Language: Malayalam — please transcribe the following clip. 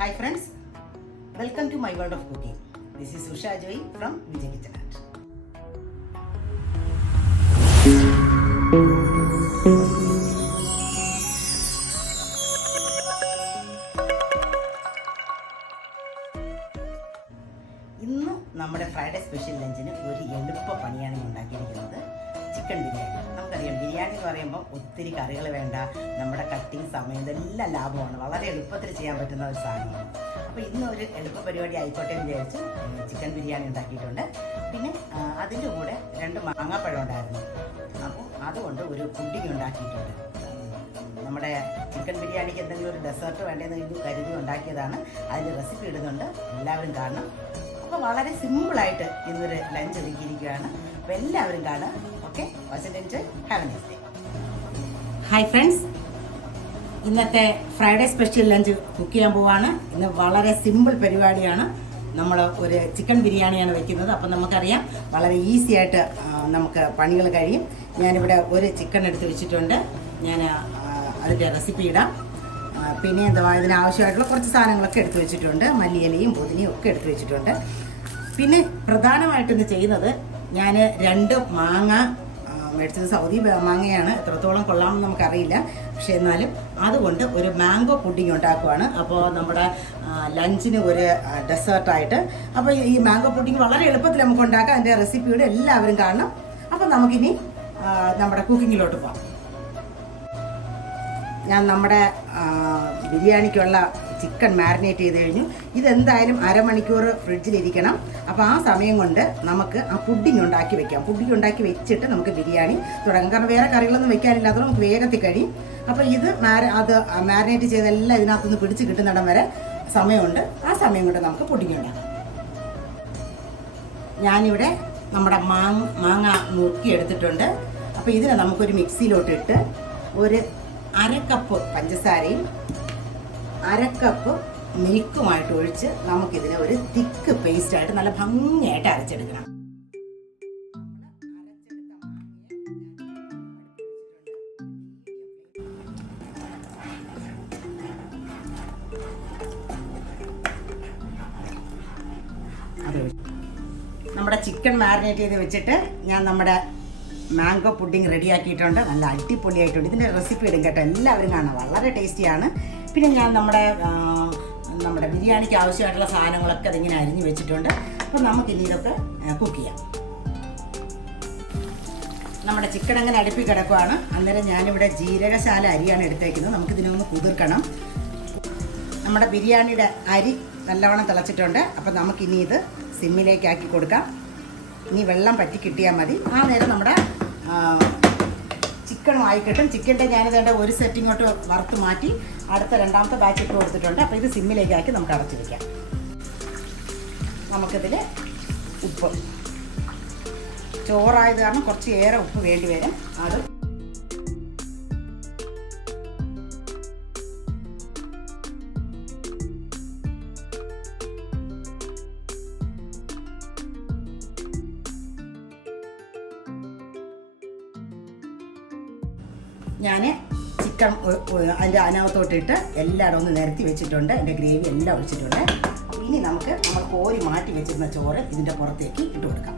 Hi friends, welcome to my world of cooking. This is Usha Joy from Vijay Kitchen Art. ഇന്ന് നമ്മുടെ ഫ്രൈഡേ സ്പെഷ്യൽ ലഞ്ചിന് ഒരു എളുപ്പ പണിയാണ് ഉണ്ടാക്കിയിരിക്കുന്നത്. ചിക്കൻ ബിരിയാണി. നമുക്കറിയാം, ബിരിയാണി എന്ന് പറയുമ്പോൾ ഒത്തിരി കറികൾ വേണ്ട, നമ്മുടെ കട്ടിങ് സമയം ഇതെല്ലാം ലാഭമാണ്, വളരെ എളുപ്പത്തിൽ ചെയ്യാൻ പറ്റുന്ന ഒരു സാധനമാണ്. അപ്പോൾ ഇന്ന് ഒരു എളുപ്പ പരിപാടി ആയിക്കോട്ടെ എന്ന് വിചാരിച്ച് ചിക്കൻ ബിരിയാണി ഉണ്ടാക്കിയിട്ടുണ്ട്. പിന്നെ അതിൻ്റെ കൂടെ 2 മാങ്ങാപ്പഴം ഉണ്ടായിരുന്നു. അപ്പോൾ അതുകൊണ്ട് ഒരു പുഡിംഗ് ഉണ്ടാക്കിയിട്ടുണ്ട്. നമ്മുടെ ചിക്കൻ ബിരിയാണിക്ക് എന്തെങ്കിലും ഒരു ഡെസേർട്ട് വേണ്ടതെന്ന് കരുതി ഉണ്ടാക്കിയതാണ്. അതിൻ്റെ റെസിപ്പി ഇടുന്നുണ്ട്, എല്ലാവരും കാണണം. അപ്പോൾ വളരെ സിമ്പിളായിട്ട് ഇന്നൊരു ലഞ്ച് ഒരുക്കിയിരിക്കുകയാണ്. അപ്പോൾ എല്ലാവരും കാണുക. Okay, have A nice day. Hi friends, ഇന്നത്തെ ഫ്രൈഡേ സ്പെഷ്യൽ ലഞ്ച് കുക്ക് ചെയ്യാൻ പോവാണ്. ഇന്ന് വളരെ സിമ്പിൾ പരിപാടിയാണ്. നമ്മൾ ഒരു ചിക്കൻ ബിരിയാണിയാണ് വെക്കുന്നത്. അപ്പം നമുക്കറിയാം, വളരെ ഈസി ആയിട്ട് നമുക്ക് പണികൾ കഴിയും. ഞാനിവിടെ ഒരു ചിക്കൻ എടുത്ത് വെച്ചിട്ടുണ്ട്. ഞാൻ അതിൻ്റെ റെസിപ്പി ഇടാം. പിന്നെ എന്തുവാ, ഇതിനാവശ്യമായിട്ടുള്ള കുറച്ച് സാധനങ്ങളൊക്കെ എടുത്ത് വെച്ചിട്ടുണ്ട്. മല്ലിയിലയും പുതിനയും ഒക്കെ എടുത്ത് വെച്ചിട്ടുണ്ട്. പിന്നെ പ്രധാനമായിട്ടൊന്ന് ചെയ്യുന്നത്, ഞാൻ 2 മാങ്ങ മേടിച്ചത് സൗദി മാങ്ങയാണ്. എത്രത്തോളം കൊള്ളാമെന്ന് നമുക്കറിയില്ല, പക്ഷേ എന്നാലും അതുകൊണ്ട് ഒരു മാംഗോ പുഡിംഗ് ഉണ്ടാക്കുവാണ്. അപ്പോൾ നമ്മുടെ ലഞ്ചിന് ഒരു ഡെസേർട്ടായിട്ട്. അപ്പോൾ ഈ മാംഗോ പുഡിംഗ് വളരെ എളുപ്പത്തിൽ നമുക്ക് ഉണ്ടാക്കാം. അതിൻ്റെ റെസിപ്പിയുടെ എല്ലാവരും കാണണം. അപ്പോൾ നമുക്കിനി നമ്മുടെ കുക്കിങ്ങിലോട്ട് പോകാം. ഞാൻ നമ്മുടെ ബിരിയാണിക്കുള്ള ചിക്കൻ മാരിനേറ്റ് ചെയ്ത് കഴിഞ്ഞു. ഇതെന്തായാലും അരമണിക്കൂർ ഫ്രിഡ്ജിലിരിക്കണം. അപ്പോൾ ആ സമയം കൊണ്ട് നമുക്ക് ആ പുഡിംഗ് ഉണ്ടാക്കി വെക്കാം. പുഡിംഗ് ഉണ്ടാക്കി വെച്ചിട്ട് നമുക്ക് ബിരിയാണി തുടങ്ങാം. കാരണം വേറെ കറികളൊന്നും വെക്കാനില്ലാത്തത് നമുക്ക് വേഗത്തിൽ കഴിയും. അപ്പോൾ ഇത് മാരിനേറ്റ് ചെയ്തെല്ലാം ഇതിനകത്തുനിന്ന് പിടിച്ച് കിട്ടുന്നിടം വരെ സമയമുണ്ട്. ആ സമയം കൊണ്ട് നമുക്ക് പുഡിംഗ് ഉണ്ടാക്കാം. ഞാനിവിടെ നമ്മുടെ മാങ്ങ നുറുക്കി എടുത്തിട്ടുണ്ട്. അപ്പോൾ ഇതിനെ നമുക്കൊരു മിക്സിയിലോട്ടിട്ട് ഒരു 1/2 കപ്പ് പഞ്ചസാരയും 1/2 കപ്പ് മിൽക്കുമായിട്ട് ഒഴിച്ച് നമുക്കിതിനെ ഒരു തിക്ക് പേസ്റ്റായിട്ട് നല്ല ഭംഗിയായിട്ട് അരച്ചെടുക്കണം. നമ്മുടെ ചിക്കൻ മാരിനേറ്റ് ചെയ്ത് വെച്ചിട്ട് ഞാൻ നമ്മുടെ മാംഗോ പുഡിംഗ് റെഡിയാക്കിയിട്ടുണ്ട്. നല്ല അടിപൊളിയായിട്ടുണ്ട്. ഇതിൻ്റെ റെസിപ്പി ഇടും കേട്ടോ, എല്ലാവരും കാണാം. വളരെ ടേസ്റ്റിയാണ്. പിന്നെ ഞാൻ നമ്മുടെ ബിരിയാണിക്ക് ആവശ്യമായിട്ടുള്ള സാധനങ്ങളൊക്കെ അതിങ്ങനെ അരിഞ്ഞ് വെച്ചിട്ടുണ്ട്. അപ്പം നമുക്കിനി ഇതൊക്കെ കുക്ക് ചെയ്യാം. നമ്മുടെ ചിക്കൻ അങ്ങനെ അടുപ്പിൽ കിടക്കുവാണ്. അന്നേരം ഞാനിവിടെ ജീരകശാല അരിയാണ് എടുത്തേക്കുന്നത്. നമുക്കിതിനൊന്ന് കുതിർക്കണം. നമ്മുടെ ബിരിയാണിയുടെ അരി നല്ലവണ്ണം തിളച്ചിട്ടുണ്ട്. അപ്പം നമുക്കിനി ഇത് സിമ്മിലേക്കാക്കി കൊടുക്കാം. ഇനി വെള്ളം പറ്റി കിട്ടിയാൽ മതി. ആ നേരം നമ്മുടെ ചിക്കനും ആയി കിട്ടും. ചിക്കൻ്റെ ഞാനിതേണ്ട ഒരു സെറ്റിങ്ങോട്ട് വറുത്ത് മാറ്റി അടുത്ത 2ാമത്തെ ബാച്ച് ഇട്ട് കൊടുത്തിട്ടുണ്ട്. അപ്പോൾ ഇത് സിമ്മിലേക്കാക്കി നമുക്ക് അടച്ചു വയ്ക്കാം. നമുക്കിതിൽ ഉപ്പ്, ചോറായത് കാരണം കുറച്ച് ഏറെ ഉപ്പ് വേണ്ടി വരും. അത് ഞാൻ ചിക്കൻ അതിൻ്റെ അതിനകത്തോട്ടിട്ട് എല്ലായിടും ഒന്ന് നിരത്തി വെച്ചിട്ടുണ്ട്. അതിൻ്റെ ഗ്രേവി എല്ലാം ഒഴിച്ചിട്ടുണ്ട്. ഇനി നമ്മൾ കോരി മാറ്റി വെച്ചിരുന്ന ചോറ് ഇതിൻ്റെ പുറത്തേക്ക് ഇട്ട് കൊടുക്കാം.